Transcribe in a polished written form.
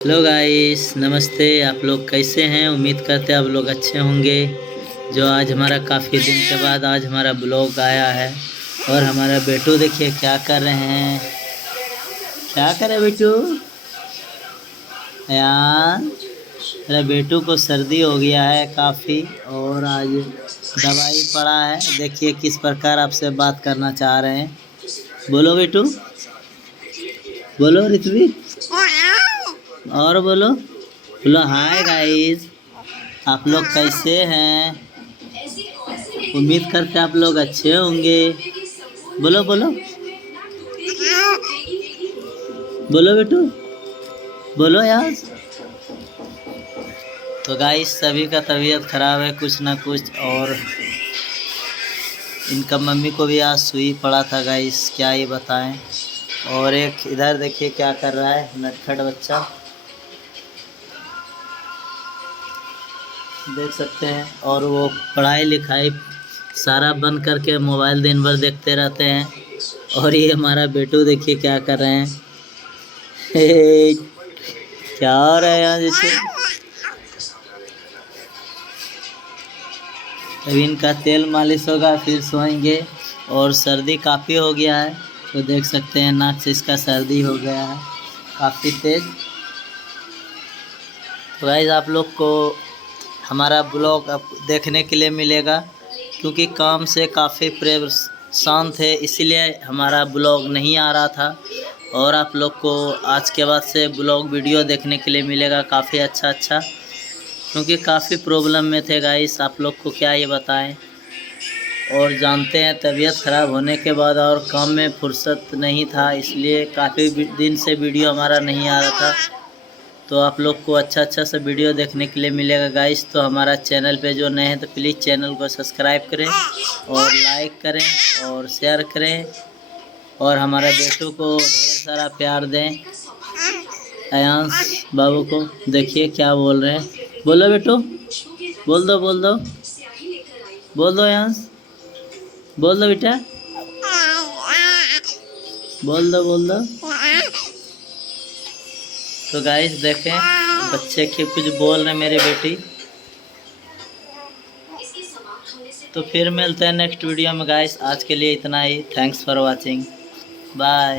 Hello guys, नमस्ते। आप लोग कैसे हैं? उम्मीद करते हैं आप लोग अच्छे होंगे। जो आज हमारा काफ़ी दिन के बाद आज हमारा ब्लॉग आया है। और हमारा बेटू देखिए क्या कर रहे हैं। क्या कर रहे बेटू? यार मेरा बेटू को सर्दी हो गया है काफ़ी, और आज दवाई पड़ा है। देखिए किस प्रकार आपसे बात करना चाह रहे हैं। बोलो बेटू, बोलो ऋत्विक, और बोलो बोलो हाय गाइस, आप लोग कैसे हैं? उम्मीद करते आप लोग अच्छे होंगे। बोलो बोलो बोलो बेटू, बोलो यार। तो गाइस सभी का तबीयत ख़राब है कुछ ना कुछ, और इनका मम्मी को भी आज सुई पड़ा था गाइस, क्या ही बताएं। और एक इधर देखिए क्या कर रहा है नटखट बच्चा, देख सकते हैं। और वो पढ़ाई लिखाई सारा बंद करके मोबाइल दिन भर देखते रहते हैं। और ये हमारा बेटू देखिए क्या कर रहे हैं। क्या हो रहा है यहाँ जैसे। अभी इनका तेल मालिश होगा फिर सोएंगे। और सर्दी काफ़ी हो गया है, तो देख सकते हैं नाक से इसका सर्दी हो गया है काफ़ी तेज़। तो गाइस आप लोग को हमारा ब्लॉग अब देखने के लिए मिलेगा, क्योंकि काम से काफ़ी परेशान थे, इसीलिए हमारा ब्लॉग नहीं आ रहा था। और आप लोग को आज के बाद से ब्लॉग वीडियो देखने के लिए मिलेगा काफ़ी अच्छा, क्योंकि काफ़ी प्रॉब्लम में थे गाइस, आप लोग को क्या ये बताएं। और जानते हैं तबीयत ख़राब होने के बाद और काम में फुर्सत नहीं था, इसलिए काफ़ी दिन से वीडियो हमारा नहीं आ रहा था। तो आप लोग को अच्छा सा वीडियो देखने के लिए मिलेगा गाइस। तो हमारा चैनल पे जो नए हैं तो प्लीज़ चैनल को सब्सक्राइब करें और लाइक करें और शेयर करें, और हमारे बेटू को ढेर सारा प्यार दें। अयांश बाबू को देखिए क्या बोल रहे हैं। बोलो बेटू, बोल दो बोल दो बोल दो अयांश, बोल दो बेटा, बोल दो। तो गाइस देखें बच्चे के कुछ बोल रहे मेरे बेटी। तो फिर मिलते हैं नेक्स्ट वीडियो में गाइस, आज के लिए इतना ही। Thanks for watching, bye.